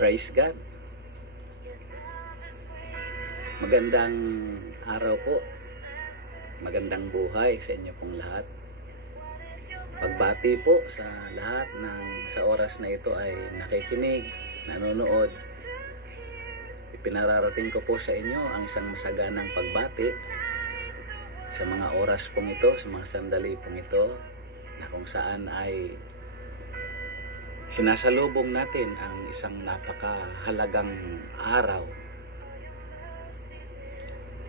Praise God. Magandang araw po. Magandang buhay sa inyo pong lahat. Pagbati po sa lahat ng sa oras na ito ay nakikinig, nanonood. Ipinararating ko po sa inyo ang isang masaganang pagbati sa mga oras pong ito, sa mga sandali pong ito, na kung saan ay sinasalubong natin ang isang napakahalagang araw.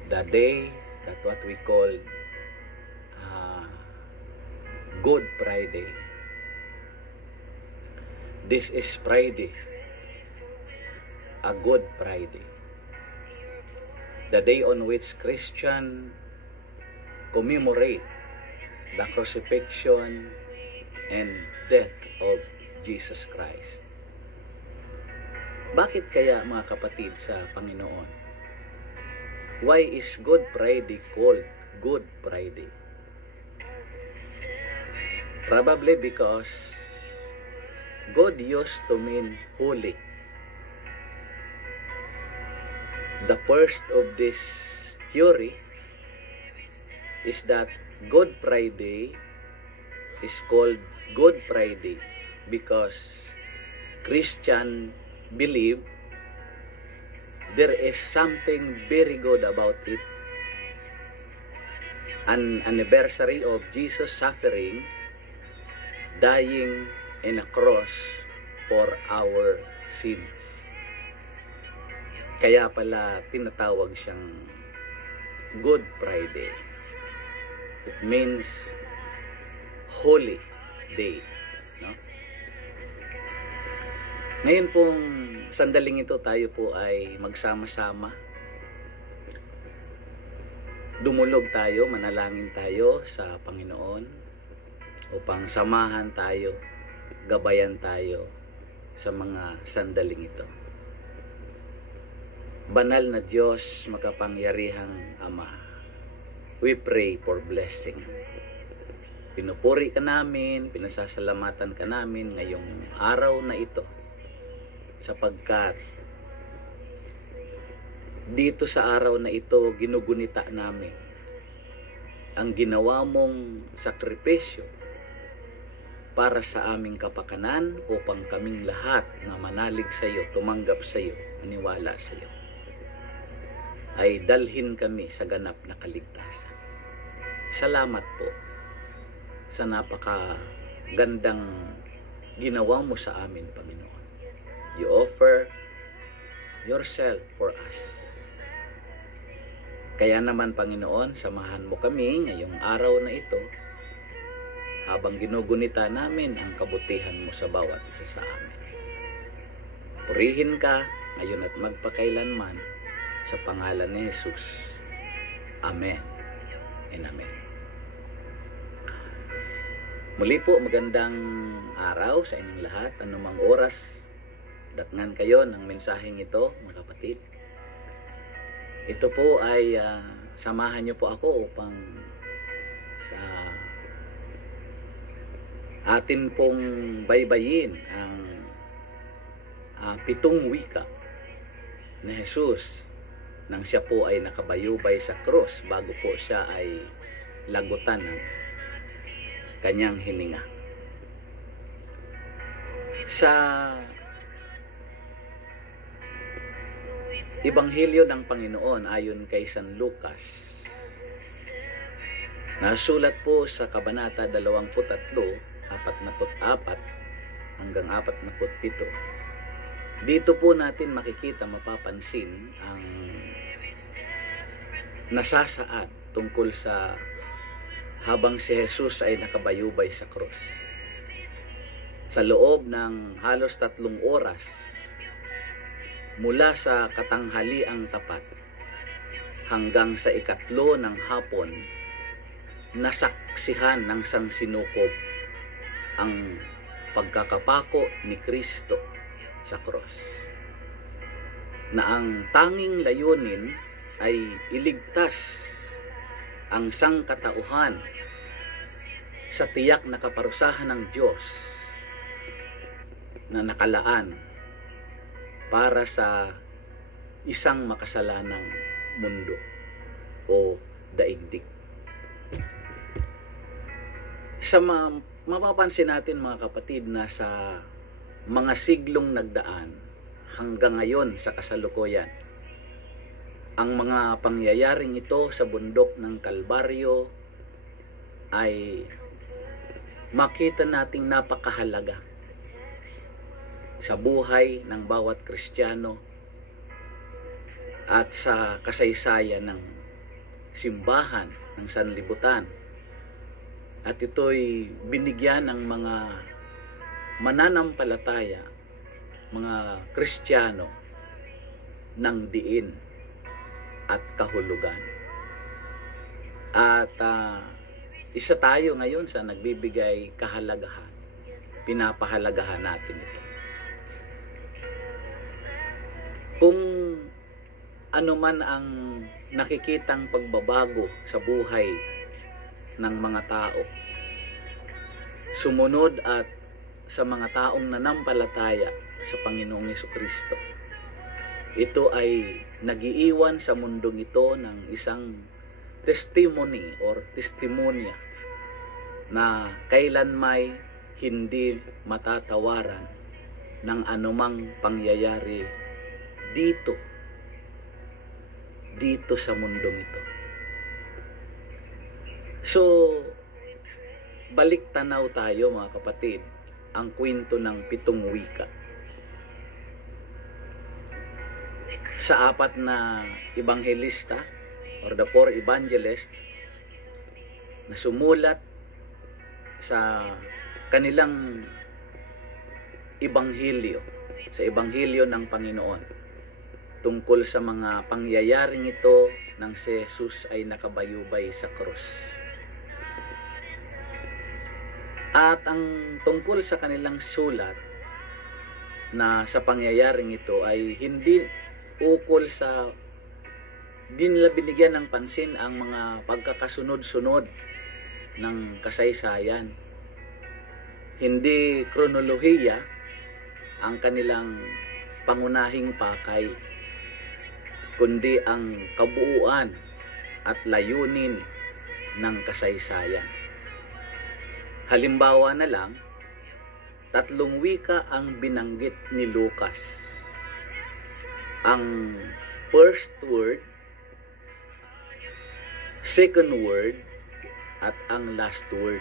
The day that what we call Good Friday. This is Friday, a Good Friday. The day on which Christians commemorate the crucifixion and death of Jesus Christ. Bakit kaya mga kapatid sa Panginoon? Why is Good Friday called Good Friday? Probably because God used to mean holy. The first of this theory is that Good Friday is called Good Friday because Christians believe there is something very good about it. An anniversary of Jesus suffering, dying in a cross for our sins. Kaya pala tinatawag siyang Good Friday. It means holy day. No? Ngayon pong sandaling ito, tayo po ay magsama-sama. Dumulog tayo, manalangin tayo sa Panginoon upang samahan tayo, gabayan tayo sa mga sandaling ito. Banal na Diyos, makapangyarihang Ama, we pray for blessing. Pinupuri ka namin, pinasasalamatan ka namin ngayong araw na ito, sapagkat dito sa araw na ito ginugunita namin ang ginawa mong sakripisyo para sa aming kapakanan upang kaming lahat na manalig sa iyo, tumanggap sa iyo, maniwala sa iyo, ay dalhin kami sa ganap na kaligtasan. Salamat po sa napakagandang ginawa mo sa amin, Panginoon. You offer yourself for us. Kaya naman, Panginoon, samahan mo kami ngayong araw na ito habang ginugunita namin ang kabutihan mo sa bawat isa sa amin. Purihin ka ngayon at magpakailanman sa pangalan ni Jesus. Amen and Amen. Muli po, magandang araw sa inyong lahat, anumang oras datngan kayo ng mensaheng ito, mga kapatid. Ito po ay samahan niyo po ako upang sa atin pong baybayin ang 7 wika ni Jesus nang siya po ay nakabayubay sa krus bago po siya ay lagutan ng kanyang hininga. Sa Ebanghelyo ng Panginoon ayon kay San Lucas, nasulat po sa Kabanata 23, 44 hanggang 47. Dito po natin makikita, mapapansin ang nasasaad tungkol sa habang si Jesus ay nakabayubay sa krus. Sa loob ng halos 3 oras, mula sa katanghaliang tapat hanggang sa 4 ng hapon, nasaksihan ng sangsinukob ang pagkakapako ni Kristo sa krus, na ang tanging layunin ay iligtas ang sangkatauhan sa tiyak na kaparusahan ng Diyos na nakalaan para sa isang makasalanang mundo o daigdig. Mapapansin natin mga kapatid na sa mga siglong nagdaan hanggang ngayon sa kasalukuyan, ang mga pangyayaring ito sa bundok ng Kalbaryo ay makita nating napakahalaga sa buhay ng bawat Kristiyano at sa kasaysayan ng simbahan ng sanlibutan. At ito'y binigyan ng mga mananampalataya, mga Kristiyano, ng diin at kahulugan. At isa tayo ngayon sa nagbibigay kahalagahan. Pinapahalagahan natin ito. Kung ano man ang nakikitang pagbabago sa buhay ng mga tao, sumunod at sa mga taong nanampalataya sa Panginoong Jesucristo, ito ay nagiiwan sa mundong ito ng isang testimony or testimonya na kailanmay hindi matatawaran ng anumang pangyayari dito sa mundong ito. So, balik tanaw tayo mga kapatid, ang kwento ng 7 wika. Sa 4 na ebanghelista or the 4 evangelists na sumulat sa kanilang ebanghelyo, sa ebanghelyo ng Panginoon, tungkol sa mga pangyayaring ito nang si Jesus ay nakabayubay sa krus. At ang tungkol sa kanilang sulat na sa pangyayaring ito ay hindi ukol sa, di nila binigyan ng pansin ang mga pagkakasunod-sunod ng kasaysayan. Hindi kronolohiya ang kanilang pangunahing pakay, kundi ang kabuuan at layunin ng kasaysayan. Halimbawa na lang, 3 wika ang binanggit ni Lucas. Ang first word, second word, at ang last word.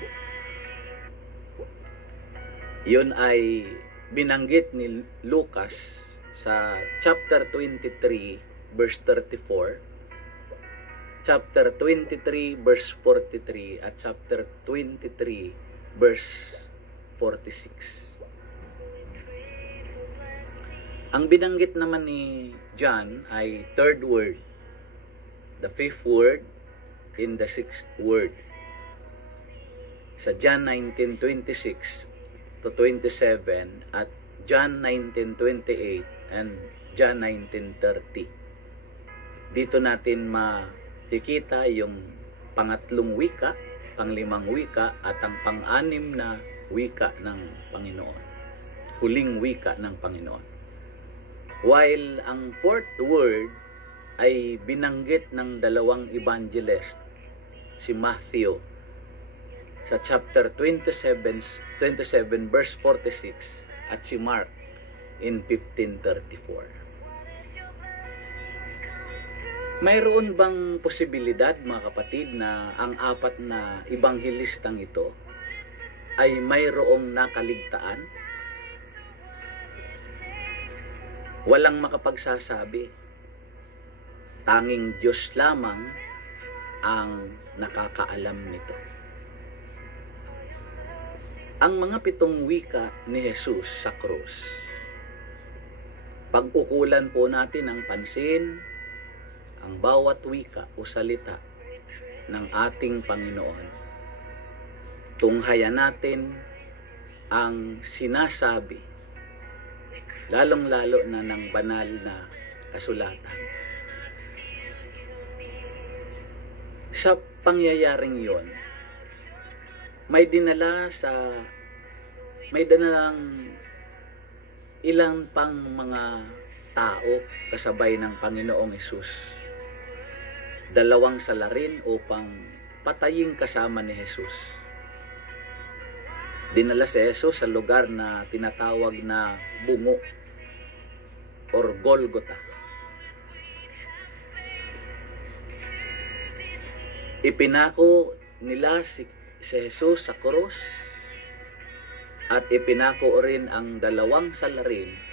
Yun ay binanggit ni Lucas sa chapter 23 verse 34, chapter 23 verse 43, at chapter 23 verse 46. Ang binanggit naman ni John ay third word, the fifth word, in the sixth word. Sa John 19:26 to 27 at John 19:28 and John 19:30. Dito natin makikita yung pangatlong wika, panglimang wika, at ang pang-anim na wika ng Panginoon. Huling wika ng Panginoon. While ang fourth word ay binanggit ng 2 evangelist, si Matthew sa chapter 27 verse 46 at si Mark in 15:34. Mayroon bang posibilidad mga kapatid na ang 4 na ebanghelistang ito ay mayroong nakaligtaan? Walang makapagsasabi. Tanging Diyos lamang ang nakakaalam nito. Ang mga 7 wika ni Jesus sa krus, pag-ukulan po natin ng pansin ang bawat wika o salita ng ating Panginoon. Tunghayan natin ang sinasabi, lalong-lalo na ng banal na kasulatan. Sa pangyayaring yon, may dinalang ilang pang mga tao kasabay ng Panginoong Hesus. 2 salarin upang patayin kasama ni Hesus. Dinala si Hesus sa lugar na tinatawag na Bungo or Golgotha. Ipinako nila si Hesus sa krus at ipinako rin ang 2 salarin,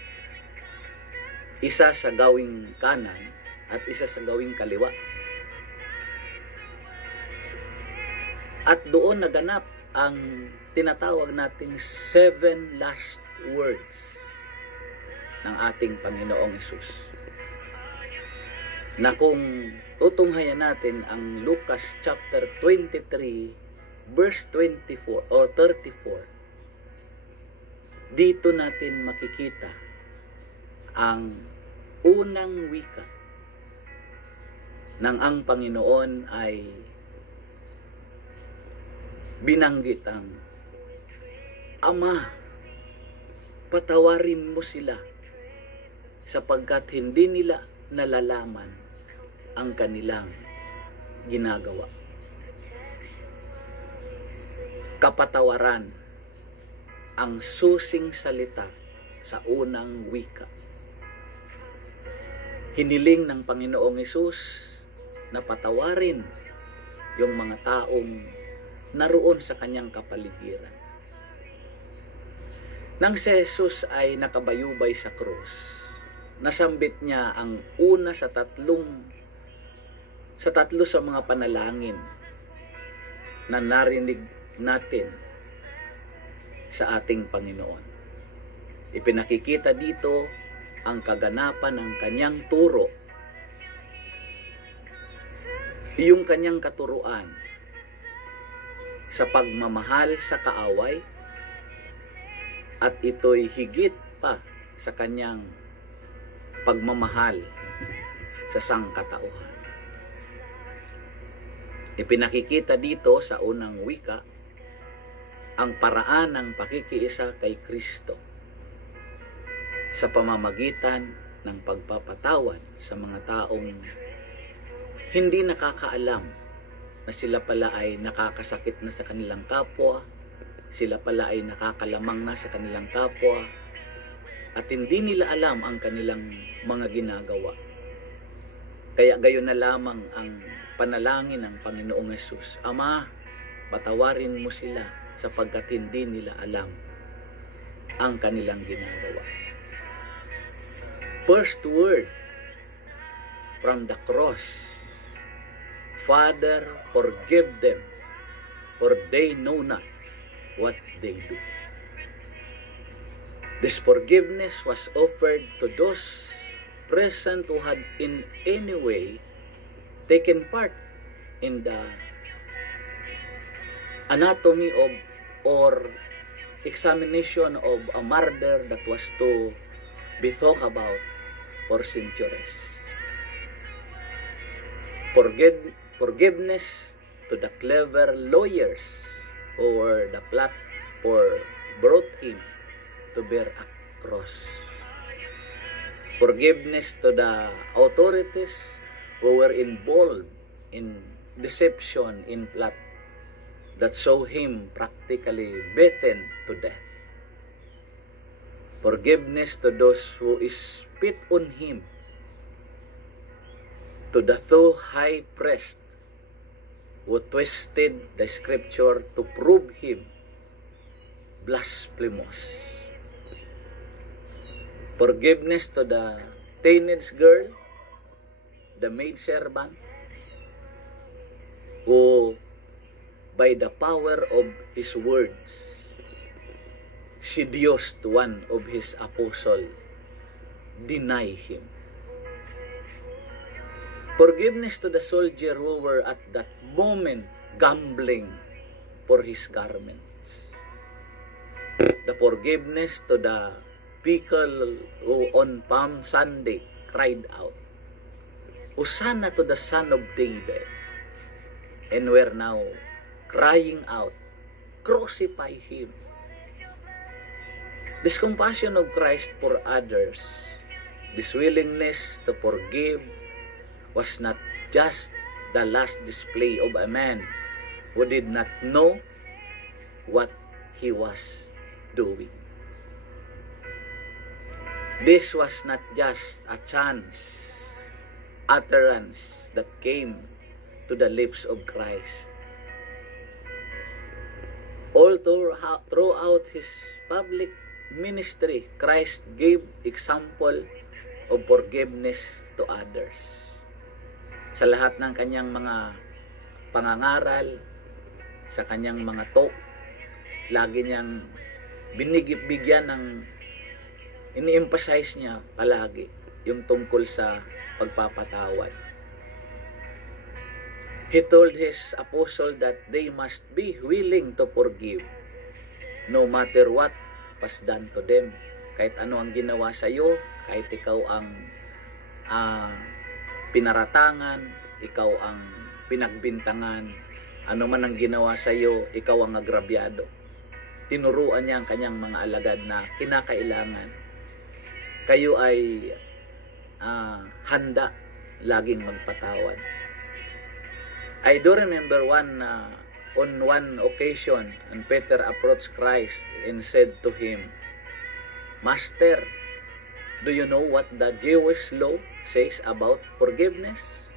isa sa gawing kanan at isa sa gawing kaliwa. At doon naganap ang tinatawag nating 7 last words ng ating Panginoong Hesus, na kung tutunghayan natin ang Lucas chapter 23 verse 24 o 34, dito natin makikita ang unang wika ng ang Panginoon ay binanggit ang Ama, patawarin mo sila sapagkat hindi nila nalalaman ang kanilang ginagawa. Kapatawaran ang susing salita sa unang wika. Hiniling ng Panginoong Hesus na patawarin yung mga taong naroon sa kanyang kapaligiran. Nang si Hesus ay nakabayubay sa krus, nasambit niya ang una sa tatlo sa mga panalangin na narinig natin sa ating Panginoon. Ipinakikita dito ang kaganapan ng kanyang turo, yung kanyang katuruan sa pagmamahal sa kaaway, at ito'y higit pa sa kanyang pagmamahal sa sangkatauhan. Ipinakikita dito sa unang wika ang paraan ng pakikiisa kay Kristo sa pamamagitan ng pagpapatawad sa mga taong hindi nakakaalam na sila pala ay nakakasakit na sa kanilang kapwa, sila pala ay nakakalamang na sa kanilang kapwa, at hindi nila alam ang kanilang mga ginagawa. Kaya gayon na lamang ang panalangin ng Panginoong Hesus, Ama, patawarin mo sila sapagkat hindi nila alam ang kanilang ginagawa. First word from the cross, Father, forgive them, for they know not what they do. This forgiveness was offered to those present who had in any way taken part in the anatomy of or examination of a murder that was to be talked about for centuries. Forgiveness to the clever lawyers who were the plot or brought him to bear a cross. Forgiveness to the authorities who were involved in deception, in plot that saw him practically beaten to death. Forgiveness to those who spit on him, to the two high priests who twisted the scripture to prove him blasphemous. Forgiveness to the teenage girl, the maidservant, who by the power of his words seduced one of his apostles, deny him. Forgiveness to the soldier who were at that moment gambling for his garments. The forgiveness to the people who on Palm Sunday cried out, Hosanna to the Son of David, and were now crying out, crucify him. This compassion of Christ for others this willingness to forgive was not just the last display of a man who did not know what he was doing. This was not just a chance utterance that came to the lips of Christ. All throughout his public ministry, Christ gave example of forgiveness to others. Sa lahat ng kanyang mga pangangaral, sa kanyang mga talk, lagi niyang binigyan ng ini-emphasize niya palagi yung tungkol sa pagpapatawad. He told his apostle that they must be willing to forgive no matter what was done to them. Kahit ano ang ginawa sa iyo, kahit ikaw ang pinaratangan, ikaw ang pinagbintangan, ano man ang ginawa sa iyo, ikaw ang agrabyado. Tinuruan niya ang kanyang mga alagad na kinakailangan kayo ay handa laging magpatawad. I do remember on one occasion, and Peter approached Christ and said to him, Master, do you know what the Jewish law says about forgiveness?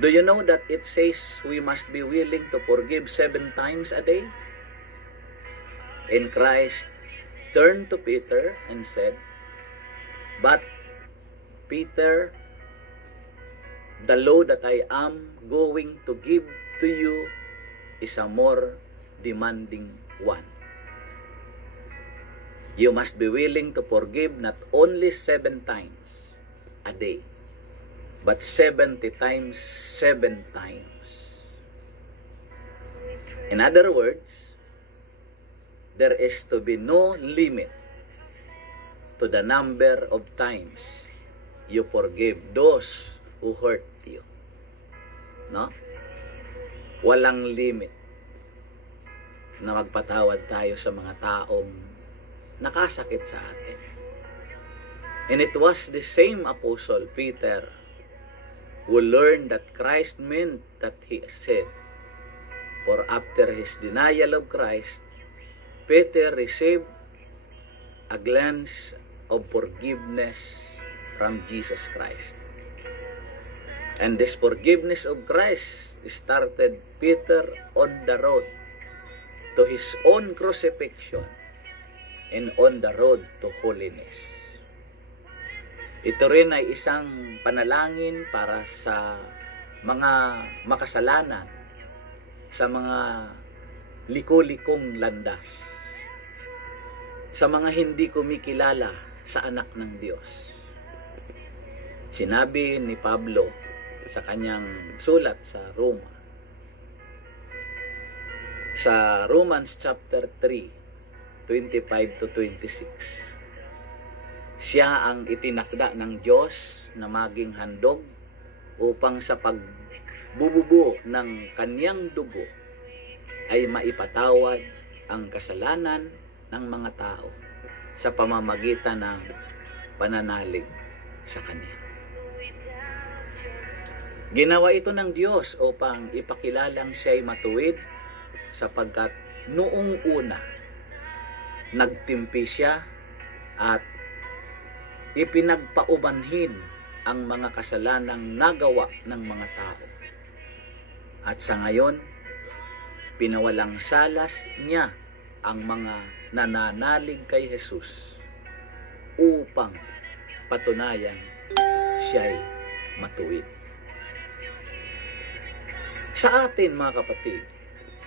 Do you know that it says we must be willing to forgive 7 times a day? And Christ turned to Peter and said, But Peter, the law that I am going to give to you is a more demanding one. You must be willing to forgive not only 7 times a day, but 70 times 7 times. In other words, there is to be no limit to the number of times you forgive those who hurt you. No? Walang limit na magpatawad tayo sa mga taong nakasakit sa atin. And it was the same Apostle Peter who learned that Christ meant that he said, for after his denial of Christ, Peter received a glance of forgiveness from Jesus Christ. And this forgiveness of Christ started Peter on the road to his own crucifixion and on the road to holiness. Ito rin ay isang panalangin para sa mga makasalanan, sa mga liko-likong landas, sa mga hindi kumikilala sa anak ng Diyos. Sinabi ni Pablo sa kanyang sulat sa Roma, sa Romans chapter 3, 25 to 26, siya ang itinakda ng Diyos na maging handog upang sa pagbububo ng kanyang dugo ay maipatawad ang kasalanan ng mga tao sa pamamagitan ng pananalig sa Kanya. Ginawa ito ng Diyos upang ipakilalang siya'y matuwid sapagkat noong una, nagtimpi siya at ipinagpaumanhin ang mga kasalanang nagawa ng mga tao. At sa ngayon, pinawalang salas niya ang mga nananalig kay Jesus upang patunayan siya'y matuwid. Sa atin mga kapatid,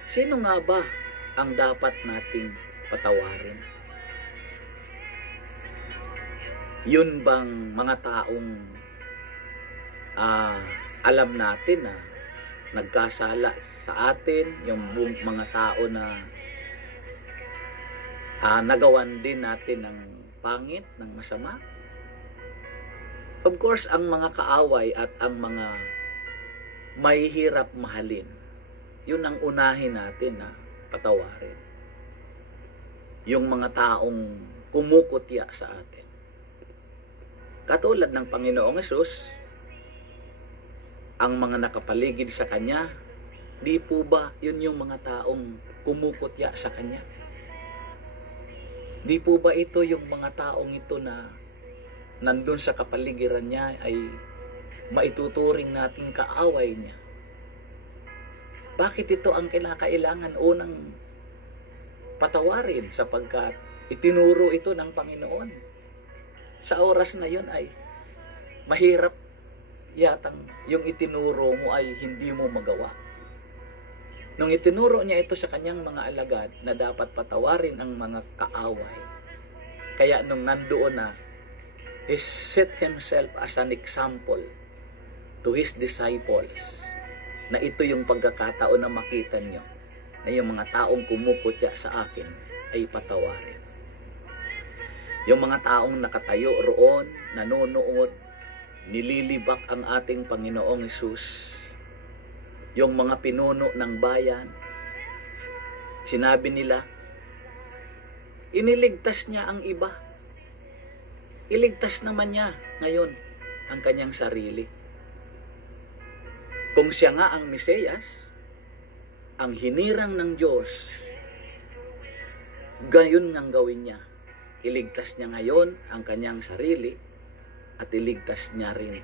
sino nga ba ang dapat nating patawarin? Yun bang mga taong alam natin na nagkasala sa atin, yung mga tao na nagawan din natin ng pangit, ng masama? Of course, ang mga kaaway at ang mga mahihirap mahalin, yun ang unahin natin na patawarin. Yung mga taong kumukutya sa atin. Katulad ng Panginoong Hesus, ang mga nakapaligid sa Kanya, di po ba yun yung mga taong kumukutya sa Kanya? Di po ba ito yung mga taong ito na nandun sa kapaligiran niya ay maituturing nating kaaway niya? Bakit ito ang kinakailangan unang patawarin sapagkat itinuro ito ng Panginoon? Sa oras na yun ay mahirap yatang yung itinuro mo ay hindi mo magawa. Nung itinuro niya ito sa kanyang mga alagad na dapat patawarin ang mga kaaway, kaya nung nandoon na, he set himself as an example to his disciples na ito yung pagkakataon na makita nyo na yung mga taong kumukutya sa akin ay patawarin. Yung mga taong nakatayo roon, nanonood, nililibak ang ating Panginoong Hesus, yung mga pinuno ng bayan, sinabi nila, iniligtas niya ang iba. Iligtas naman niya ngayon ang kanyang sarili. Kung siya nga ang Mesiyas, ang hinirang ng Diyos, gayon ngang gawin niya. Iligtas niya ngayon ang kanyang sarili at iligtas niya rin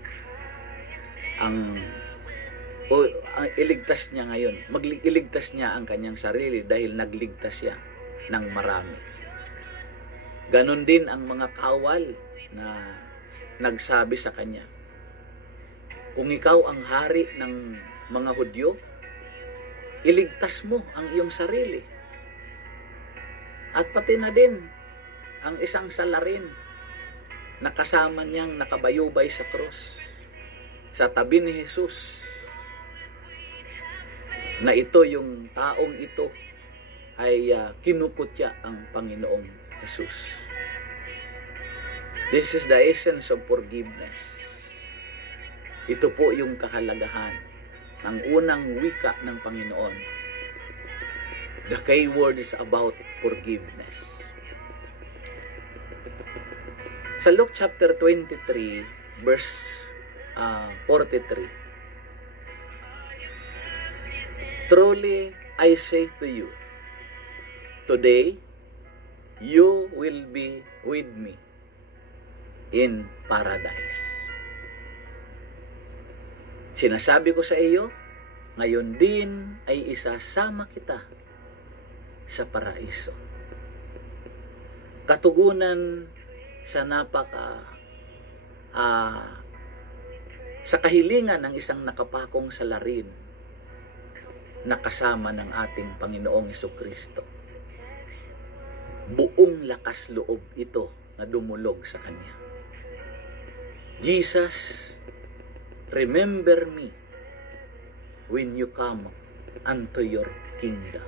iligtas niya ngayon. Iligtas niya ang kanyang sarili dahil nagligtas siya ng marami. Ganon din ang mga kawal na nagsabi sa kanya, kung ikaw ang hari ng mga Hudyo, iligtas mo ang iyong sarili. At pati na din ang isang salarin na kasama niyang nakabayubay sa krus sa tabi ni Jesus, na ito yung taong ito ay kinukutya ang Panginoong Jesus. This is the essence of forgiveness. Ito po yung kahalagahan ng unang wika ng Panginoon. The key word is about forgiveness. Sa Luke chapter 23, verse 43, truly I say to you, today you will be with me in paradise. Sinasabi ko sa iyo, ngayon din ay isasama kita sa paraiso. Katugunan sa sa kahilingan ng isang nakapakong salarin na kasama ng ating Panginoong Jesucristo. Buong lakas loob ito na dumulog sa Kanya. Jesus, remember me when you come unto your kingdom.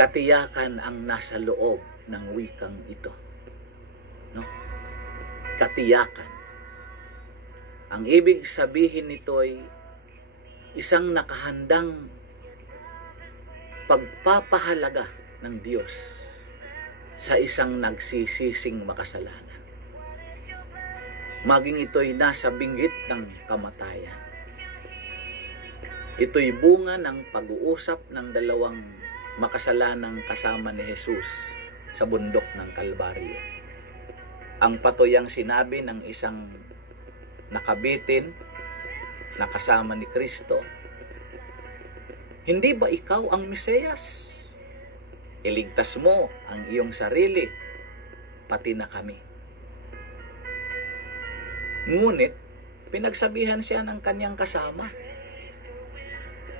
Katiyakan ang nasa loob ng wikang ito. No? Katiyakan. Ang ibig sabihin nito ay isang nakahandang pagpapahalaga ng Diyos sa isang nagsisising makasalanan. Maging ito'y nasa binggit ng kamatayan. Ito'y bunga ng pag-uusap ng dalawang makasalanang kasama ni Jesus sa bundok ng Kalbaryo. Ang patoyang sinabi ng isang nakabitin na kasama ni Kristo, hindi ba ikaw ang Mesiyas? Iligtas mo ang iyong sarili, pati na kami. Ngunit, pinagsabihan siya ng kanyang kasama.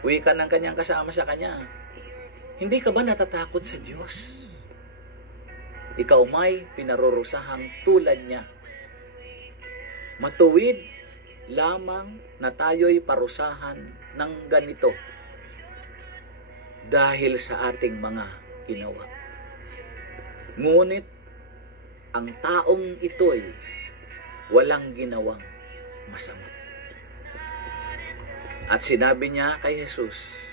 Wika ng kanyang kasama sa kanya, hindi ka ba natatakot sa Diyos? Ikaw may pinarurusahang tulad niya. Matuwid lamang na tayo'y parusahan ng ganito dahil sa ating mga ginawa. Ngunit, ang taong ito'y walang ginawang masama. At sinabi niya kay Jesus,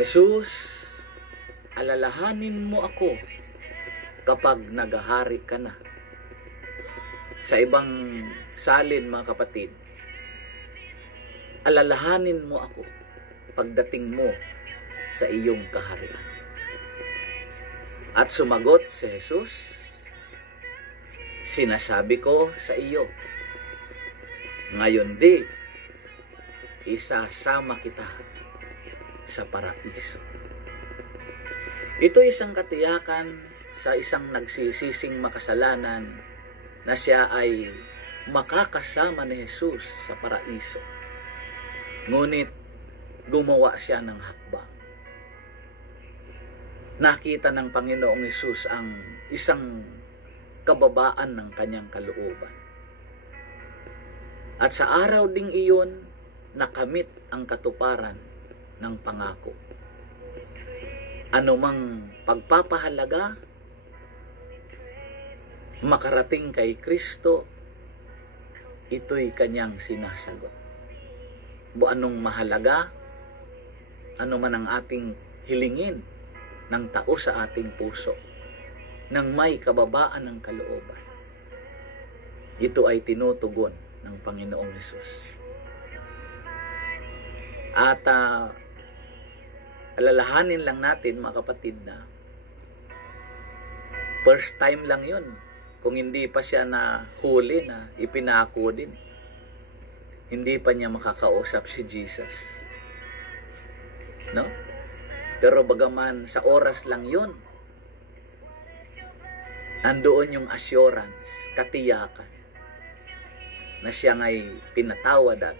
Jesus, alalahanin mo ako kapag naghahari ka na Sa ibang salin, mga kapatid, alalahanin mo ako pagdating mo sa iyong kaharian. At sumagot si Jesus, sinasabi ko sa iyo, ngayon di, isasama kita sa paraiso. Ito isang katiyakan sa isang nagsisising makasalanan na siya ay makakasama ni Jesus sa paraiso. Ngunit gumawa siya ng hakbang. Nakita ng Panginoong Jesus ang isang kababaan ng kanyang kalooban. At sa araw ding iyon, nakamit ang katuparan ng pangako. Anumang pagpapahalaga, makarating kay Kristo, ito'y kanyang sinasagot. Anong mahalaga, ano man ang ating hilingin ng tao sa ating puso, nang may kababaan ng kalooban, ito ay tinutugon ng Panginoong Hesus. At alalahanin lang natin, mga kapatid, na first time lang yun. Kung hindi pa siya na huli, na ipinako din, hindi pa niya makakausap si Jesus. No? Pero bagaman sa oras lang yun, nandoon yung assurance, katiyakan, na siya nga'y pinatawad at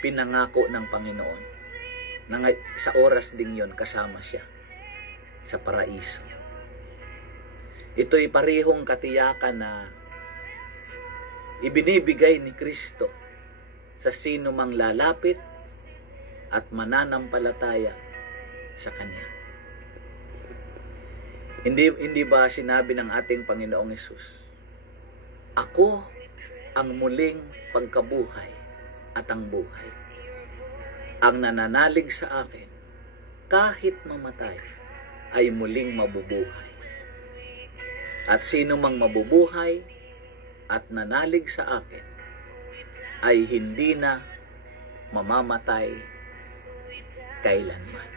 pinangako ng Panginoon, na sa oras ding yun kasama siya sa paraiso. Ito'y parehong katiyakan na ibinibigay ni Kristo sa sino mang lalapit at mananampalataya sa Kanya. Hindi ba sinabi ng ating Panginoong Hesus, ako ang muling pagkabuhay at ang buhay. Ang nananalig sa akin, kahit mamatay, ay muling mabubuhay. At sino mang mabubuhay at nanalig sa akin, ay hindi na mamamatay kailanman.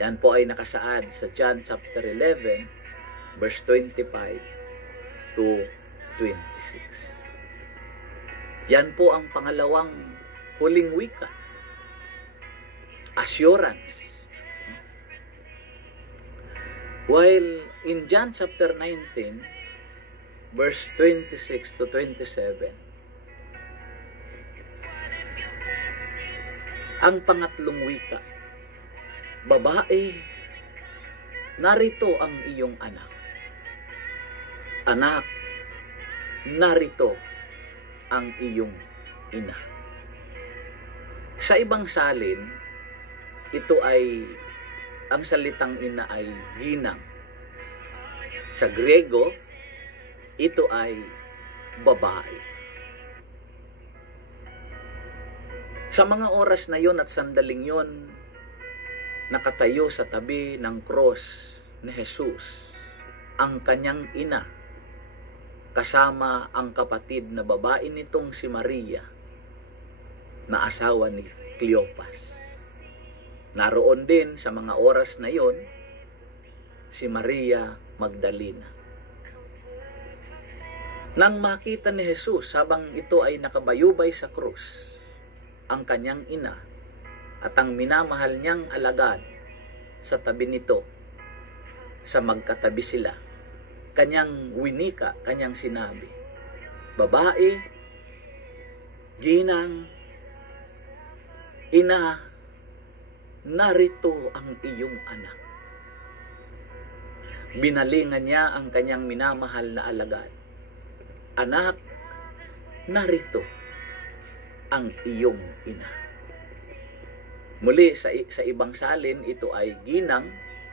Yan po ay nakasaad sa John chapter 11, verse 25 to 26. Yan po ang pangalawang huling wika. Assurance. While in John chapter 19, verse 26 to 27, ang pangatlong wika, babae, narito ang iyong anak. Anak, narito ang iyong ina. Sa ibang salin, ito ay, ang salitang ina ay ginang. Sa Grego, ito ay babae. Sa mga oras na yon at sandaling yon, nakatayo sa tabi ng cross ni Jesus ang kanyang ina, kasama ang kapatid na babae nitong si Maria, na asawa ni Cleopas. Naroon din sa mga oras na yon si Maria Magdalena. Nang makita ni Jesus habang ito ay nakabayubay sa krus, ang kanyang ina at ang minamahal niyang alagad sa tabi nito, sa magkatabi sila, kanyang winika, kanyang sinabi, babae, ginang, ina, narito ang iyong anak. Binalingan niya ang kanyang minamahal na alagad. Anak, narito ang iyong ina. Muli, sa ibang salin, ito ay ginang.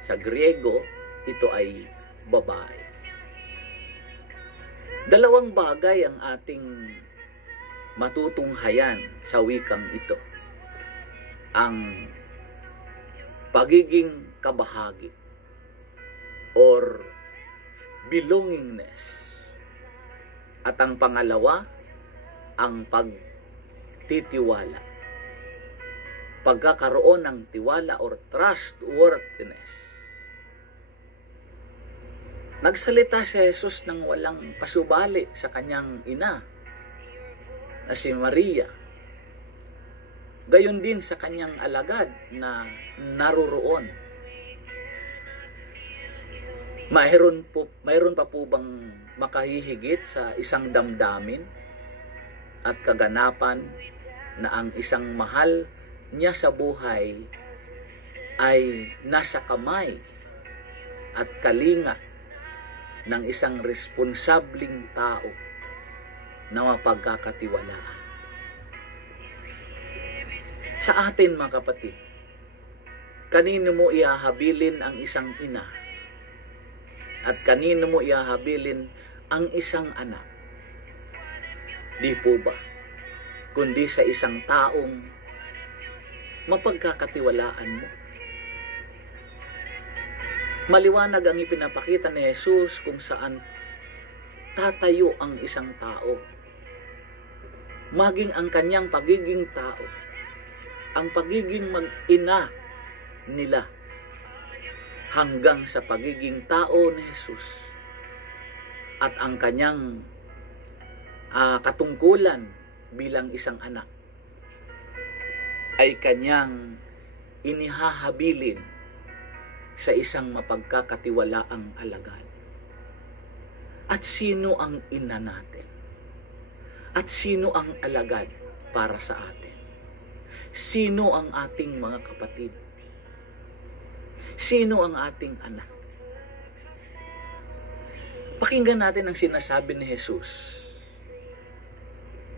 Sa Griego, ito ay babae. Dalawang bagay ang ating matutunghayan sa wikang ito. Ang pagiging kabahagi or belongingness At ang pangalawa, ang pagtitiwala. Pagkakaroon ng tiwala or trustworthiness. Nagsalita si Jesus ng walang pasubali sa kanyang ina na si Maria. Gayon din sa kanyang alagad na naroroon. Mayroon pa po bang makahihigit sa isang damdamin at kaganapan na ang isang mahal niya sa buhay ay nasa kamay at kalinga ng isang responsabling tao na mapagkakatiwalaan. Sa atin mga kapatid, kanino mo ihahabilin ang isang ina? At kanino mo ihahabilin ang isang anak? Di po ba? Kundi sa isang taong mapagkakatiwalaan mo. Maliwanag ang ipinapakita ni Jesus kung saan tatayo ang isang tao. Maging ang kanyang pagiging tao, ang pagiging mag-ina nila, hanggang sa pagiging tao ni Jesus at ang kanyang katungkulan bilang isang anak ay kanyang inihahabilin sa isang mapagkakatiwalaang alagad. At sino ang ina natin? At sino ang alagad para sa atin? Sino ang ating mga kapatid? Sino ang ating anak? Pakinggan natin ang sinasabi ni Jesus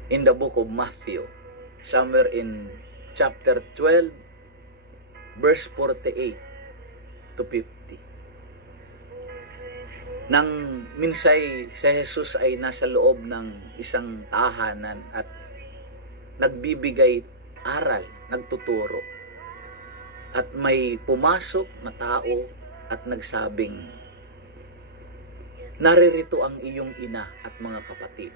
in the book of Matthew, somewhere in chapter 12, verse 48 to 50. Nang minsay si Jesus ay nasa loob ng isang tahanan at nagbibigay aral, nagtuturo. At may pumasok na tao at nagsabing, naririto ang iyong ina at mga kapatid.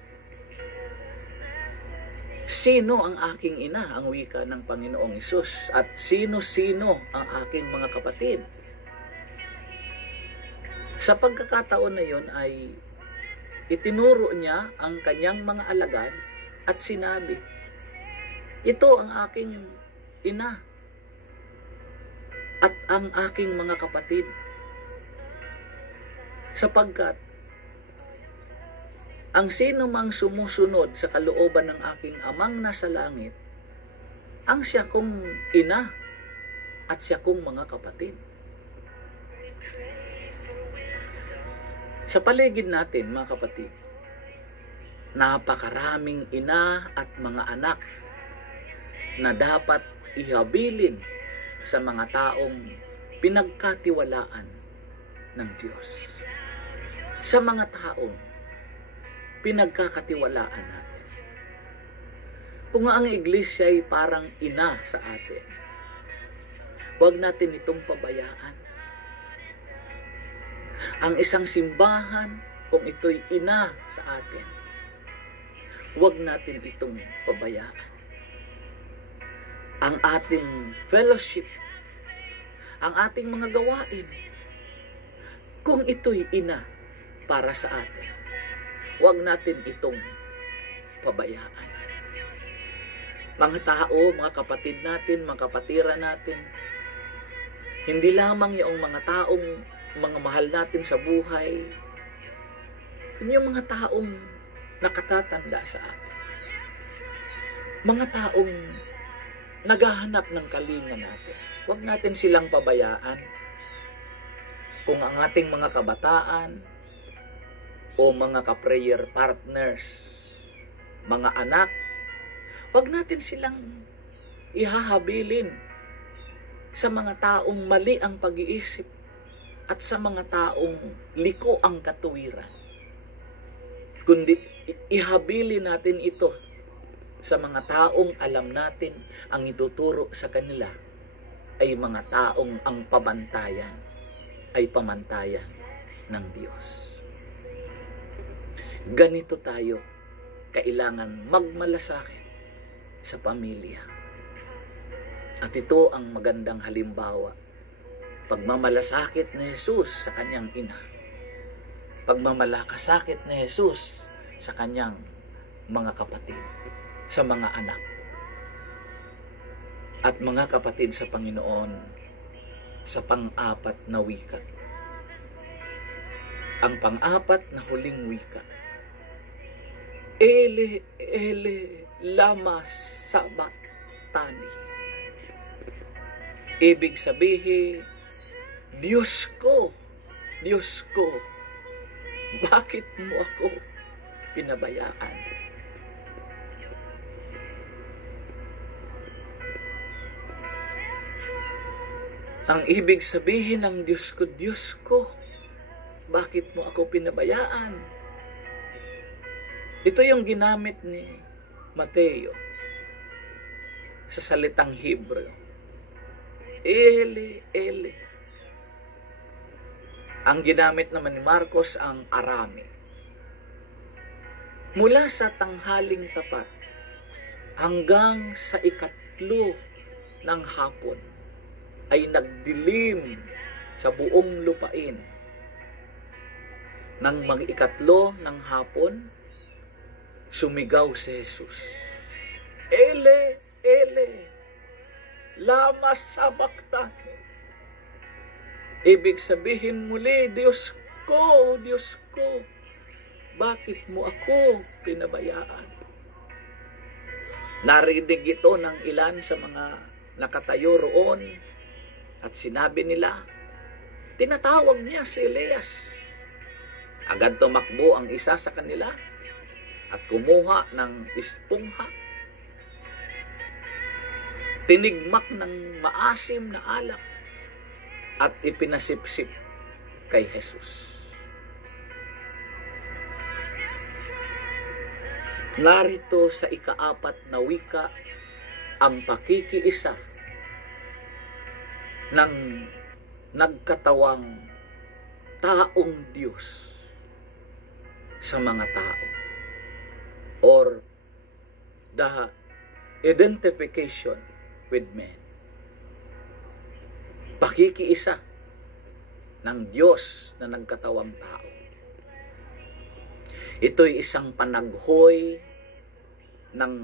Sino ang aking ina? Ang wika ng Panginoong Hesus. At sino-sino ang aking mga kapatid? Sa pagkakataon na yun ay itinuro niya ang kanyang mga alagad at sinabi, ito ang aking ina at ang aking mga kapatid. Sapagkat ang sino mang sumusunod sa kalooban ng aking amang nasa langit, ang siya kong ina at siya kong mga kapatid. Sa paligid natin, mga kapatid, napakaraming ina at mga anak na dapat ihabilin sa mga taong pinagkatiwalaan ng Diyos. Sa mga taong pinagkakatiwalaan natin. Kung ang iglesia ay parang ina sa atin, huwag natin itong pabayaan. Ang isang simbahan, kung ito'y ina sa atin, huwag natin itong pabayaan. Ang ating fellowship, ang ating mga gawain, kung ito'y ina para sa atin, huwag natin itong pabayaan. Mga tao, mga kapatid natin, mga kapatiran natin, hindi lamang yung mga taong mga mahal natin sa buhay, kundi yung mga taong nakatatanda sa atin. Mga taong naghahanap ng kalinga natin. Huwag natin silang pabayaan. Kung ang ating mga kabataan o mga ka-prayer partners, mga anak, huwag natin silang ihahabilin sa mga taong mali ang pag-iisip at sa mga taong liko ang katuwiran. Kundi ihabilin natin ito sa mga taong alam natin ang ituturo sa kanila ay mga taong ang pamantayan ay pamantayan ng Diyos. ganito tayo kailangan magmalasakit sa pamilya. At ito ang magandang halimbawa. Pagmamalasakit ni Jesus sa kanyang ina. Pagmamalakasakit ni Jesus sa kanyang mga kapatid, sa mga anak. At mga kapatid sa Panginoon, sa pang-apat na wika. Ang pang-apat na huling wika. Ele, ele, lama sabachthani. Ibig sabihin, Diyos ko, bakit mo ako pinabayaan? Ang ibig sabihin ng Diyos ko, bakit mo ako pinabayaan? Ito yung ginamit ni Mateo sa salitang Hebrew. Eli, Eli. Ang ginamit naman ni Marcos ang Arami. Mula sa tanghaling tapat hanggang sa ikatlo ng hapon ay nagdilim sa buong lupain. Nang mag-ikatlo ng hapon, sumigaw si Jesus. Ele, ele, lama sabachthani. Ibig sabihin muli, Diyos ko, bakit mo ako pinabayaan? Narinig ito ng ilan sa mga nakatayo roon at sinabi nila, tinatawag niya si Elias. Agad tumakbo ang isa sa kanila at kumuha ng espongha. Tinigmak ng maasim na alak at ipinasipsip kay Jesus. Narito sa ikaapat na wika ang pakikiisa ng nagkatawang taong Diyos sa mga tao, or the identification with men. Pakikiisa ng Diyos na nagkatawang tao. Ito'y isang panaghoy ng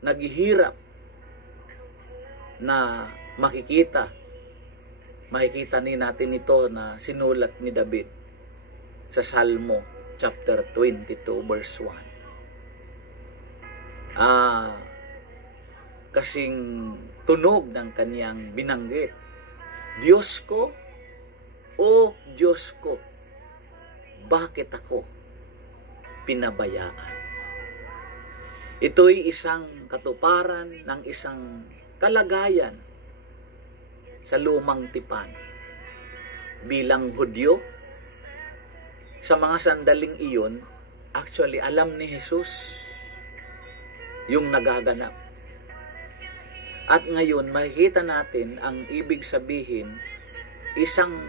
naghihirap na makikita natin ito na sinulat ni David sa Salmo chapter 22 verse 1. Kasing tunog ng kaniyang binanggit, Diyos ko, o Diyos ko, bakit ako pinabayaan? Ito'y isang katuparan ng isang kalagayan sa lumang tipan. Bilang Hudyo, sa mga sandaling iyon, actually alam ni Jesus yung nagaganap. At ngayon, makikita natin ang ibig sabihin, isang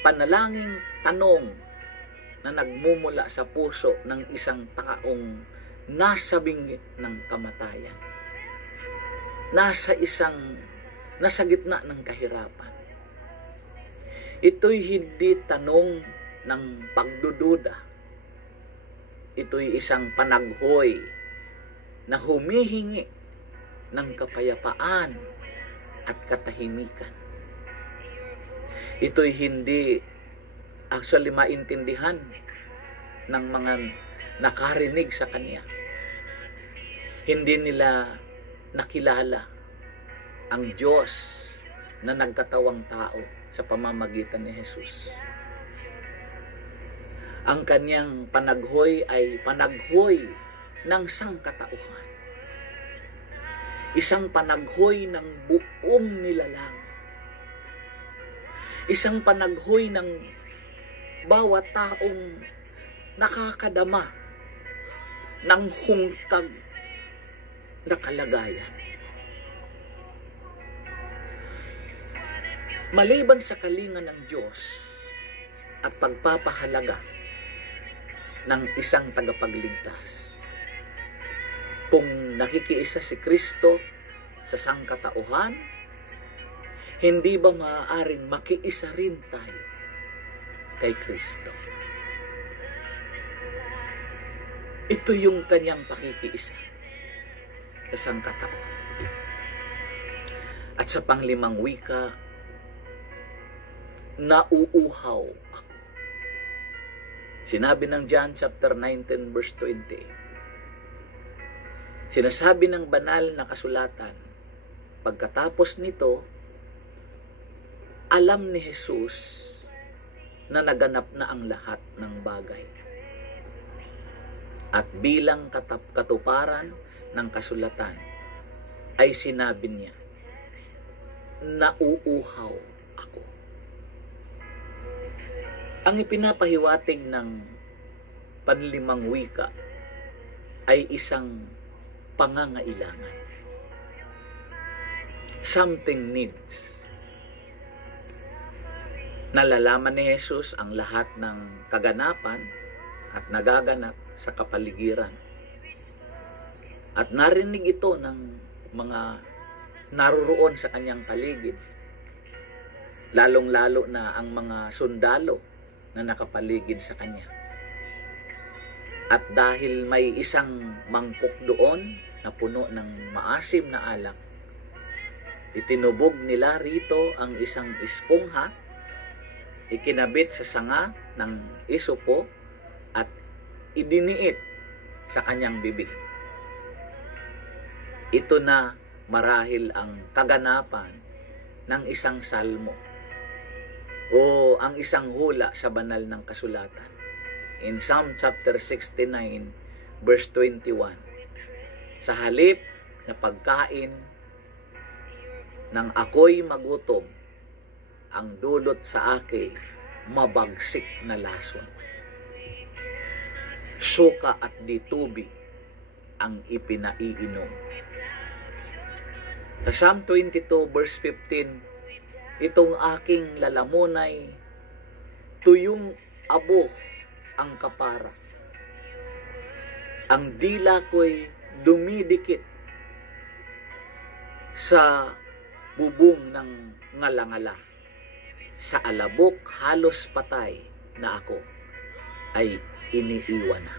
panalangin tanong na nagmumula sa puso ng isang taong nasa bingit ng kamatayan. Nasa gitna ng kahirapan. Ito'y hindi tanong ng pagdududa. Ito'y isang panaghoy na humihingi ng kapayapaan at katahimikan. Ito'y hindi actually maintindihan ng mga nakarinig sa kanya. Hindi nila nakilala ang Diyos na nagkatawang tao sa pamamagitan ni Jesus. Ang kanyang panaghoy ay panaghoy ng sangkatauhan. Isang panaghoy ng buong nilalang. Isang panaghoy ng bawat taong nakakadama ng hungkag na kalagayan. Maliban sa kalinga ng Diyos at pagpapahalaga ng isang tagapagligtas. Kung nakikiisa si Kristo sa sangkatauhan, hindi ba maaaring makiisa rin tayo kay Kristo? Ito yung kanyang pakikiisa sa sangkatauhan. At sa panglimang wika, nauuhaw ako. Sinabi ng John chapter 19 verse 28. Sinasabi ng banal na kasulatan, pagkatapos nito, alam ni Jesus na naganap na ang lahat ng bagay. At bilang katuparan ng kasulatan, ay sinabi niya, nauuhaw ako. Ang ipinapahiwatig ng panlimang wika ay isang pangangailangan. Something needs. Nalalaman ni Jesus ang lahat ng kaganapan at nagaganap sa kapaligiran. At narinig ito ng mga naruroon sa kanyang paligid. Lalong-lalo na ang mga sundalo na nakapaligid sa kanya. At dahil may isang mangkok doon na puno ng maasim na alak, itinubog nila rito ang isang espongha, ikinabit sa sanga ng isopo at idiniit sa kanyang bibig. Ito na marahil ang kaganapan ng isang salmo o ang isang hula sa banal ng kasulatan. In Psalm chapter 69 verse 21, sa halip na pagkain ng ako'y magutom, ang dulot sa akin mabagsik na lason. Suka at di tubig ang ipinaiinom. Sa Psalm 22 verse 15, itong aking lalamunay, tuyong abo ang kapara. Ang dila ko'y dumidikit sa bubong ng ngalangala. Sa alabok halos patay na ako ay iniiwan na.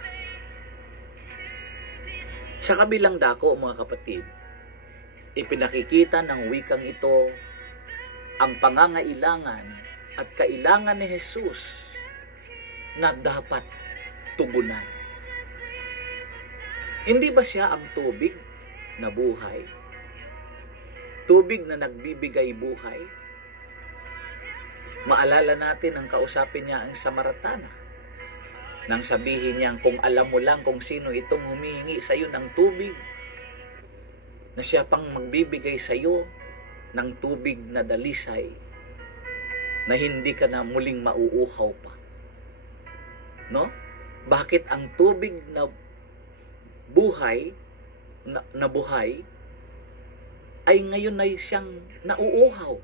Sa kabilang dako, mga kapatid, ipinakikita ng wikang ito ang pangangailangan at kailangan ni Jesus na dapat tugunan. Hindi ba siya ang tubig na buhay? Tubig na nagbibigay buhay? Maalala natin ang kausapin niya ang Samaritana. Nang sabihin niya, kung alam mo lang kung sino itong humihingi sa iyo ng tubig, na siya pang magbibigay sa iyo ng tubig na dalisay, na hindi ka na muling mauuhaw pa. No? Bakit ang tubig na buhay, na buhay, ay ngayon ay siyang nauuhaw?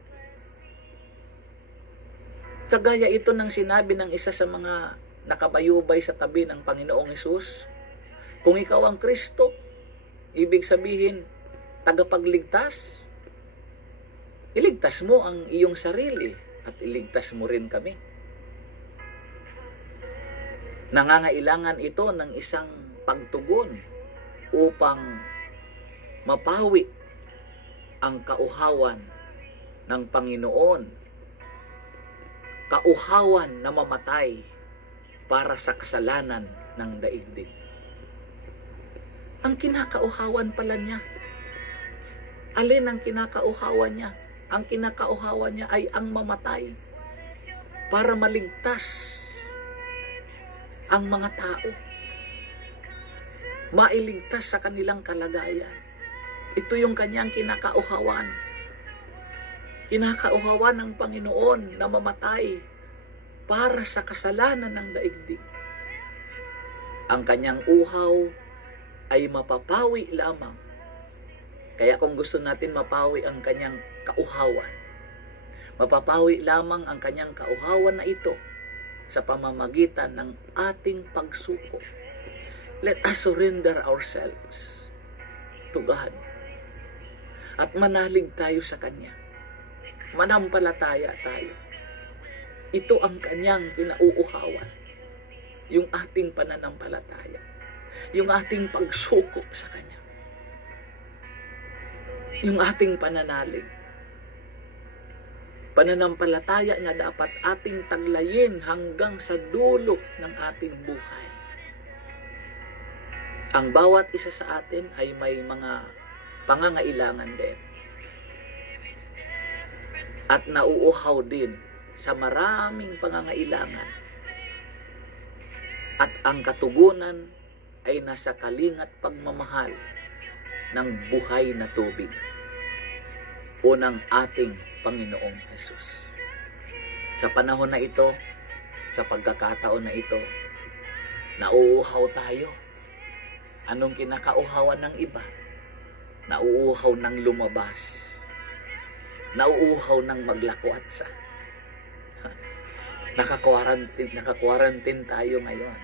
Kagaya ito ng sinabi ng isa sa mga nakabayubay sa tabi ng Panginoong Hesus, kung ikaw ang Kristo, ibig sabihin, tagapagligtas, iligtas mo ang iyong sarili at iligtas mo rin kami. Nangangailangan ito ng isang pagtugon upang mapawi ang kauhawan ng Panginoon, kauhawan na mamatay para sa kasalanan ng daigdig. Ang kinakauhawan pala niya. Alin ang kinakauhawan niya? Ang kinakauhawan niya ay ang mamatay para maligtas ang mga tao, mailigtas sa kanilang kalagayan. Ito yung kanyang kinakauhawan. Kinakauhawan ng Panginoon na mamatay para sa kasalanan ng daigdig. Ang kanyang uhaw ay mapapawi lamang. Kaya kung gusto natin mapawi ang kanyang kauhawan, mapapawi lamang ang kanyang kauhawan na ito sa pamamagitan ng ating pagsuko. Let us surrender ourselves to God. At manalig tayo sa Kanya. Manampalataya tayo. Ito ang Kanyang kinauuhawan. Yung ating pananampalataya. Yung ating pagsuko sa Kanya. Yung ating pananalig. Pananampalataya na dapat ating taglayin hanggang sa dulo ng ating buhay. Ang bawat isa sa atin ay may mga pangangailangan din. At nauuhaw din sa maraming pangangailangan. At ang katugunan ay nasa kalingat pagmamahal ng buhay na tubig o ng ating Panginoong Hesus. Sa panahon na ito, sa pagkakataon na ito, nauuhaw tayo. Anong kinakauhawan ng iba? Nauuhaw ng lumabas. Nauuhaw ng maglakwatsa. Naka-quarantine tayo ngayon.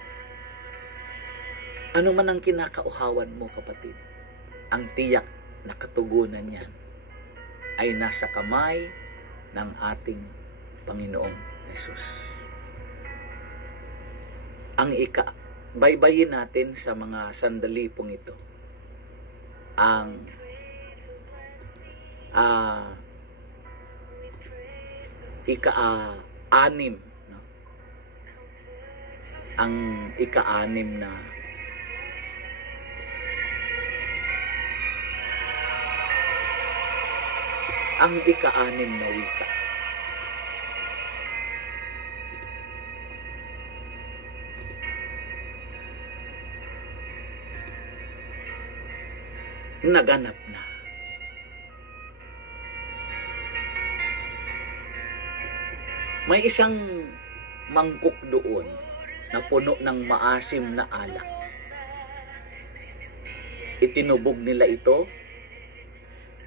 Ano man ang kinakauhawan mo, kapatid, ang tiyak na katugunan niyan ay nasa kamay ng ating Panginoong Hesus. Baybayin natin sa mga sandali pong ito ang ika-anim, no? Ang ika-anim na wika. Naganap na. May isang mangkok doon na puno ng maasim na alak. Itinubog nila ito,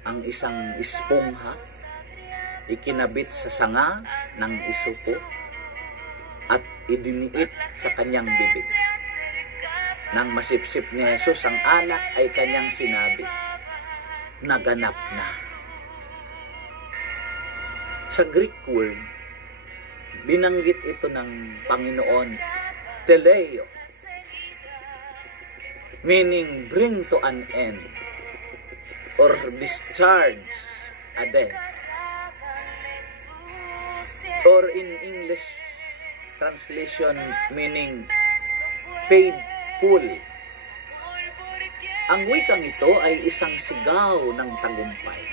ang isang espongha, ikinabit sa sanga ng isupo at idiniit sa kanyang bibig. Nang masipsip ni Jesus ang alak ay kanyang sinabi, naganap na. Sa Greek word, binanggit ito ng Panginoon, teleo, meaning bring to an end or discharge a death. Or in English translation, meaning paid full. Ang wikang ito ay isang sigaw ng tagumpay.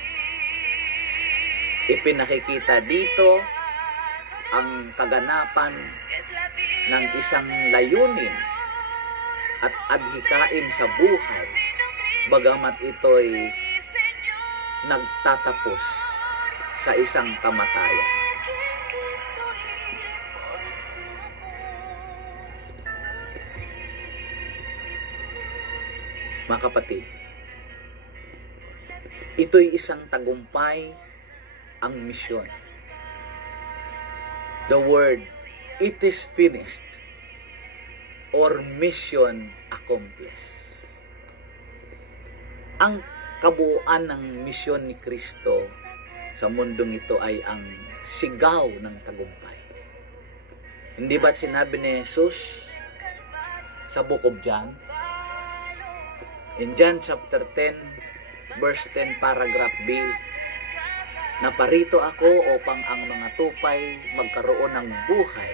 Ipinakikita dito ang kaganapan ng isang layunin at adhikain sa buhay, bagamat ito'y nagtatapos sa isang kamatayan. Mga kapatid, ito'y isang tagumpay ang misyon. The word, it is finished, or mission accomplished. Ang kabuuan ng misyon ni Kristo sa mundong ito ay ang sigaw ng tagumpay. Hindi ba't sinabi ni Jesus sa Book of John? In John chapter 10, verse 10, paragraph B, naparito ako upang ang mga tupay magkaroon ng buhay,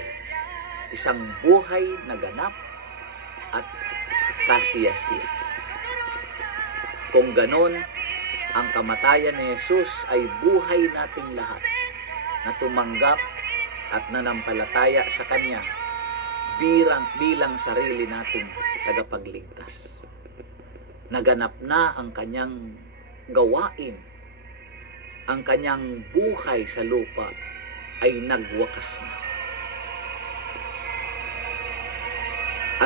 isang buhay na ganap at kasiyasiya. Kung ganon, ang kamatayan ni Jesus ay buhay nating lahat na tumanggap at nanampalataya sa Kanya bilang sarili nating tagapagligtas. Naganap na ang Kanyang gawain. Ang Kanyang buhay sa lupa ay nagwakas na.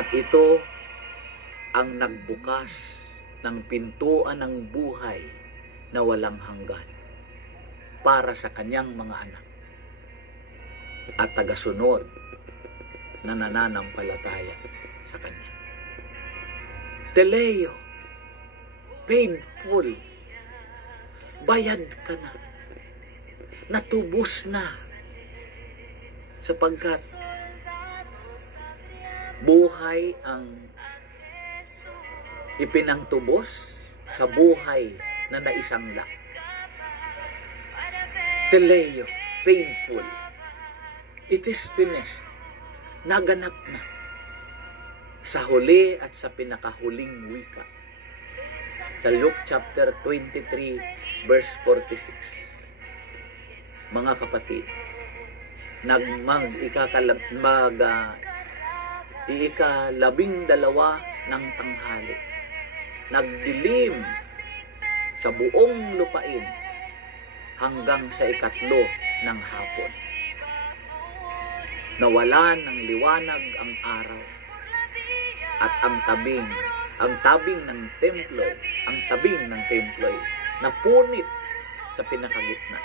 At ito ang nagbukas ng pintuan ng buhay na walang hanggan para sa Kanyang mga anak at tagasunod na nananampalataya sa Kanya. Teleo, painful, bayad ka na, natubos na, sapagkat buhay ang ipinangtubos sa buhay na naisangla. Teleo, painful, it is finished, naganap na sa huli at sa pinakahuling wika. Sa Luke chapter 23 verse 46. Mga kapatid, ikalabing-dalawa ng tanghali, nagdilim sa buong lupain hanggang sa ikatlo ng hapon. Nawalan ng liwanag ang araw, at ang tabing ng templo, napunit sa pinakagitna.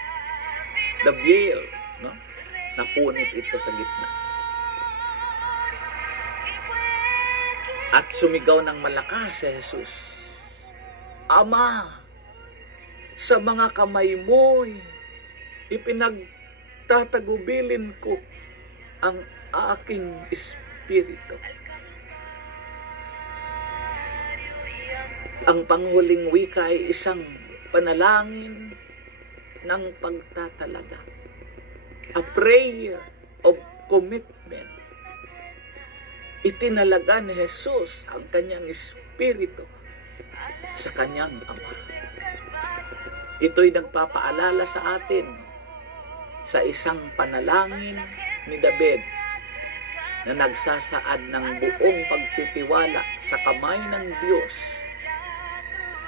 The veil, no? Napunit ito sa gitna. At sumigaw ng malakas si Jesus, Ama, sa mga kamay mo'y ipinagtatagubilin ko ang aking espiritu. Ang panghuling wika ay isang panalangin ng pagtatalaga. A prayer of commitment. Itinalaga ni Jesus ang kanyang espiritu sa kanyang Ama. Ito'y nagpapaalala sa atin sa isang panalangin ni David na nagsasaad ng buong pagtitiwala sa kamay ng Diyos.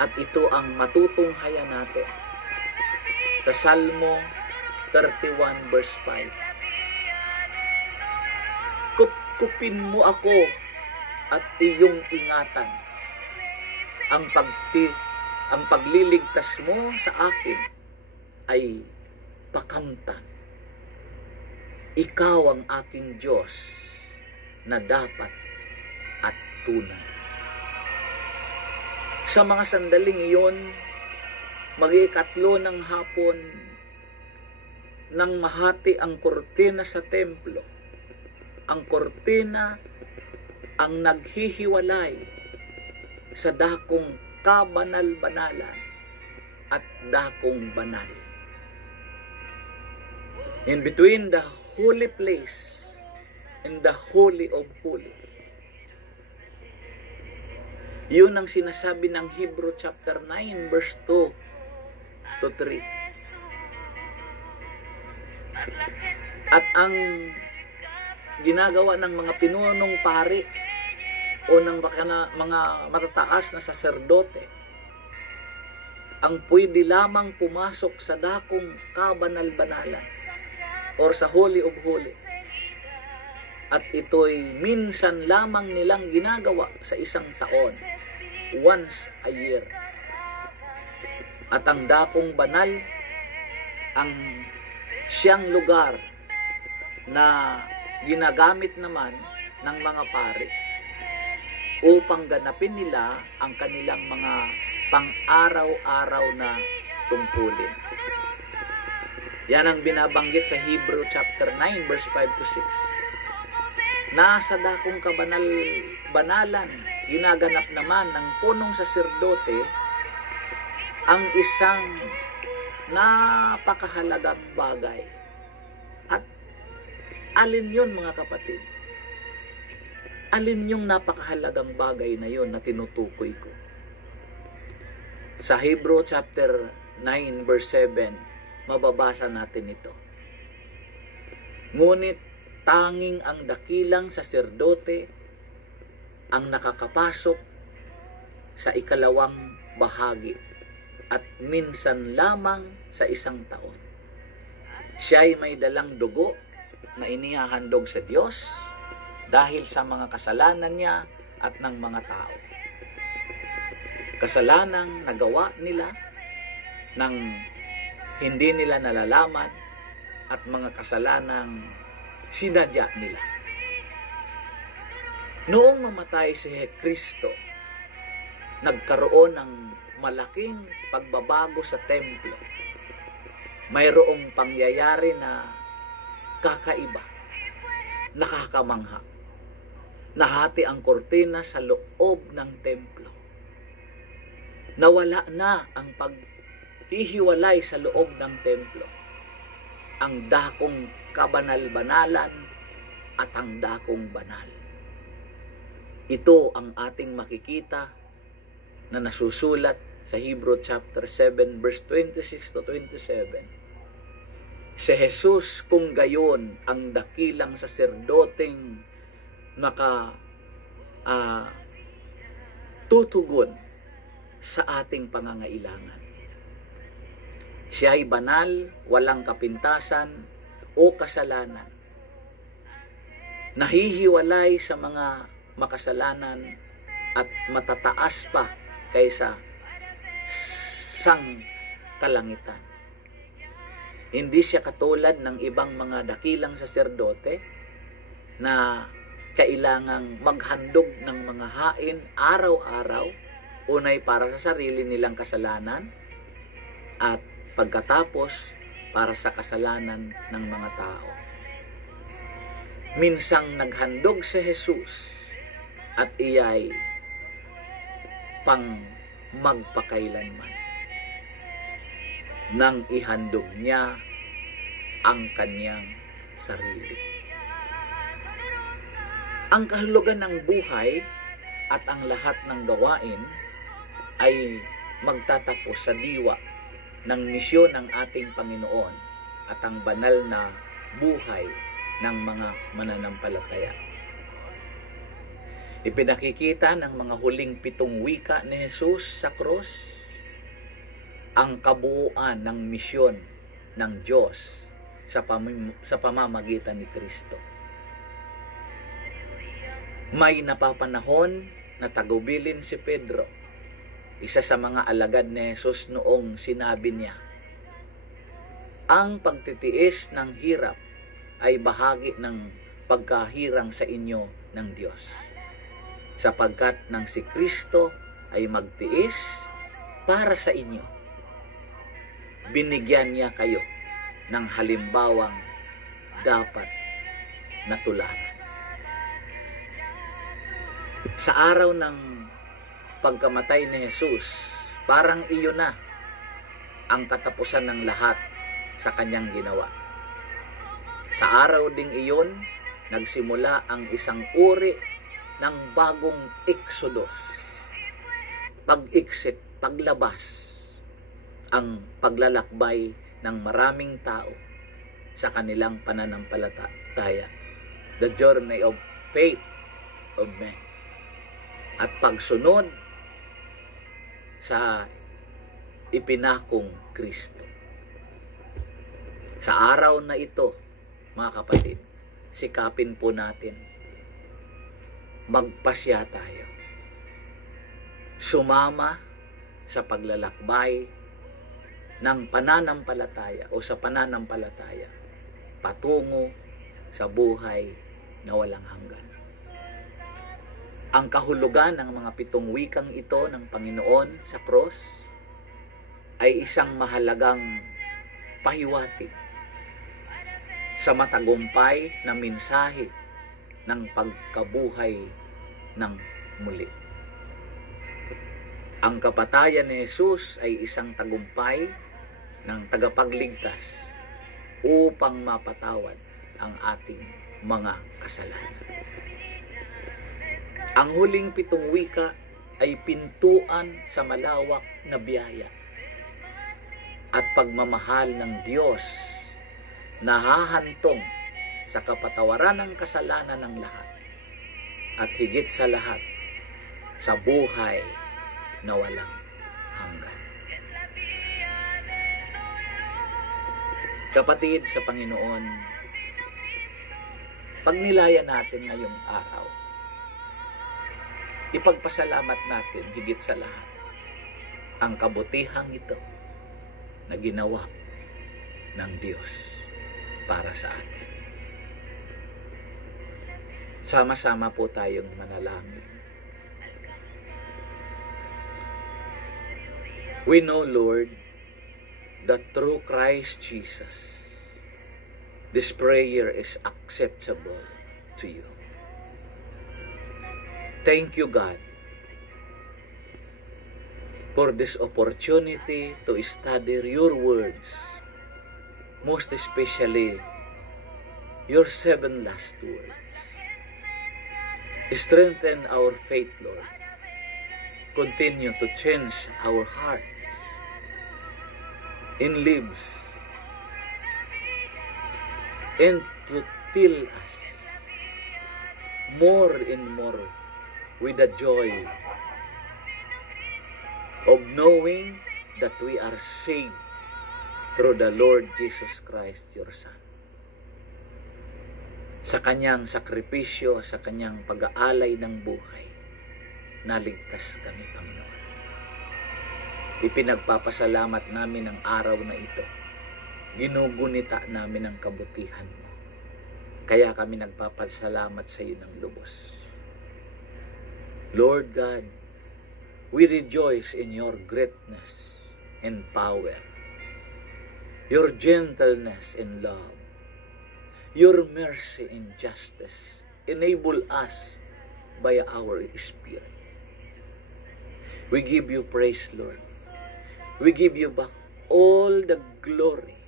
At ito ang matutunghayan natin sa Salmo 31 verse 5. Kupkupin mo ako at iyong ingatan. Ang pagliligtas mo sa akin ay pakamtan. Ikaw ang aking Diyos na dapat at tunay. Sa mga sandaling iyon, mag-ikatlo ng hapon nang mahati ang kortina sa templo. Ang kortina ang naghihiwalay sa dakong kabanal-banalan at dakong banal. In between the holy place and the holy of holies. Yun ang sinasabi ng Hebrew chapter 9 verse 2 to 3. At ang ginagawa ng mga pinunong pari o ng mga matataas na saserdote, ang pwede lamang pumasok sa dakong kabanal-banalan or sa Holy of Holies. At ito'y minsan lamang nilang ginagawa sa isang taon, once a year. At ang dakong banal, ang siyang lugar na ginagamit naman ng mga pari upang ganapin nila ang kanilang mga pang-araw-araw na tungkulin. Yan ang binabanggit sa Hebrew chapter 9 verse 5 to 6. Nasa dakong kabanal-banalan, ginaganap naman ng punong saserdote ang isang napakahalagang bagay. At alin yun, mga kapatid? Alin yung napakahalagang bagay na yun na tinutukoy ko? Sa Hebrew chapter 9 verse 7, mababasa natin ito. Ngunit tanging ang dakilang saserdote ang nakakapasok sa ikalawang bahagi at minsan lamang sa isang taon. Siya'y may dalang dugo na inihahandog sa Diyos dahil sa mga kasalanan niya at ng mga tao. Kasalanang nagawa nila ng hindi nila nalalaman at mga kasalanang sinadya nila. Noong mamatay si Kristo, nagkaroon ng malaking pagbabago sa templo. Mayroong pangyayari na kakaiba, nakakamangha. Nahati ang kortina sa loob ng templo. Nawala na ang paghihiwalay sa loob ng templo. Ang dakong kabanal-banalan at ang dakong banal. Ito ang ating makikita na nasusulat sa Hebrew chapter 7 verse 26 to 27. Si Jesus kung gayon ang dakilang saserdoteng tutugon sa ating pangangailangan. Siya ay banal, walang kapintasan o kasalanan. Nahihiwalay sa mga makasalanan at matataas pa kaysa sang kalangitan. Hindi siya katulad ng ibang mga dakilang saserdote na kailangang maghandog ng mga hain araw-araw, unay para sa sarili nilang kasalanan at pagkatapos para sa kasalanan ng mga tao. Minsang naghandog si Jesus at iyay pang magpakailanman. Nang ihandog niya ang kanyang sarili. Ang kahulugan ng buhay at ang lahat ng gawain ay magtatapos sa diwa ng misyon ng ating Panginoon at ang banal na buhay ng mga mananampalataya. Ipinakikita ng mga huling 7 wika ni Jesus sa krus ang kabuuan ng misyon ng Diyos sa pamamagitan ni Kristo. May napapanahon na tagubilin si Pedro, isa sa mga alagad ni Jesus, noong sinabi niya, ang pagtitiis ng hirap ay bahagi ng pagkahirang sa inyo ng Diyos. Sapagkat nang si Kristo ay magtiis para sa inyo, binigyan niya kayo ng halimbawang dapat natularan. Sa araw ng pagkamatay ni Jesus, parang iyon na ang katapusan ng lahat sa kanyang ginawa. Sa araw ding iyon, nagsimula ang isang uri ng bagong eksodos. Pag-exit, paglabas, ang paglalakbay ng maraming tao sa kanilang pananampalataya. The journey of faith of men. At pagsunod sa ipinakong Kristo. Sa araw na ito, mga kapatid, sikapin po natin, magpasya tayo. Sumama sa paglalakbay ng pananampalataya o sa pananampalataya patungo sa buhay na walang hanggan. Ang kahulugan ng mga 7 wikang ito ng Panginoon sa cross ay isang mahalagang pahiwatig sa matagumpay na mensahe ng pagkabuhay ng muli. Ang kapatayan ni Jesus ay isang tagumpay ng tagapagligtas upang mapatawad ang ating mga kasalanan. Ang huling 7 wika ay pintuan sa malawak na biyaya at pagmamahal ng Diyos na hahantong sa kapatawaran ng kasalanan ng lahat at higit sa lahat sa buhay na walang hanggan. Kapatid sa Panginoon, pagnilayan natin ngayong araw, ipagpasalamat natin higit sa lahat ang kabutihang ito na ginawa ng Diyos para sa atin. Sama-sama po tayong manalangin. We know, Lord, that through Christ Jesus, this prayer is acceptable to you. Thank you, God, for this opportunity to study your words, most especially your 7 last words. Strengthen our faith, Lord. Continue to change our hearts and lives, and to fill us more and more with the joy of knowing that we are saved through the Lord Jesus Christ, your Son. Sa kanyang sakripisyo, sa kanyang pag-aalay ng buhay, naligtas kami, Panginoon. Ipinagpapasalamat namin ang araw na ito. Ginugunita namin ang kabutihan mo. Kaya kami nagpapasalamat sa iyo ng lubos. Lord God, we rejoice in your greatness and power, your gentleness and love, your mercy and justice. Enable us by our Spirit. We give you praise, Lord. We give you back all the glory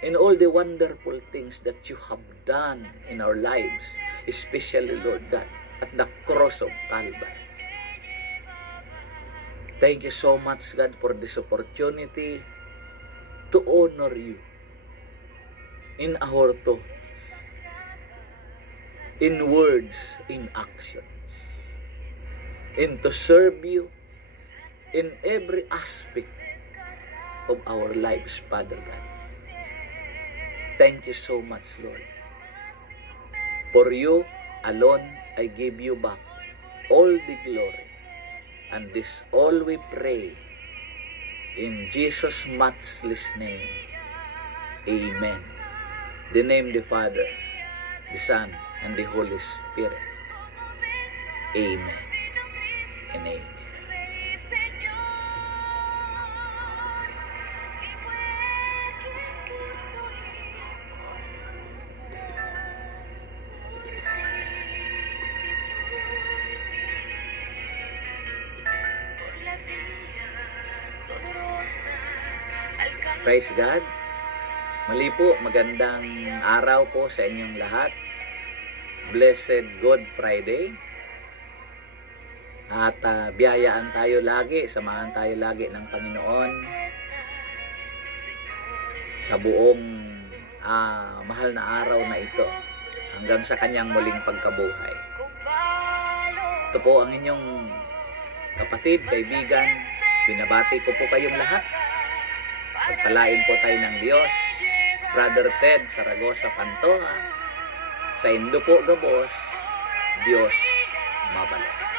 and all the wonderful things that you have done in our lives, especially, Lord God, at the cross of Calvary. Thank you so much, God, for this opportunity to honor you in our thoughts, in words, in actions, and to serve you in every aspect of our lives, Father God. Thank you so much, Lord. For you alone, I give you back all the glory. And this all we pray in Jesus' matchless name. Amen. The name of the Father, the Son, and the Holy Spirit. Amen and amen. Praise God. Muli po, magandang araw po sa inyong lahat. Blessed Good Friday. At biyayaan tayo lagi, samahan tayo lagi ng Panginoon sa buong mahal na araw na ito hanggang sa kanyang muling pagkabuhay. Ito po ang inyong kapatid, kaibigan. Binabati ko po kayong lahat. Pagpalain po tayo ng Diyos. Brother Ted Saragosa Pantoja. Sa Indo po, Gabos. Diyos mabalas.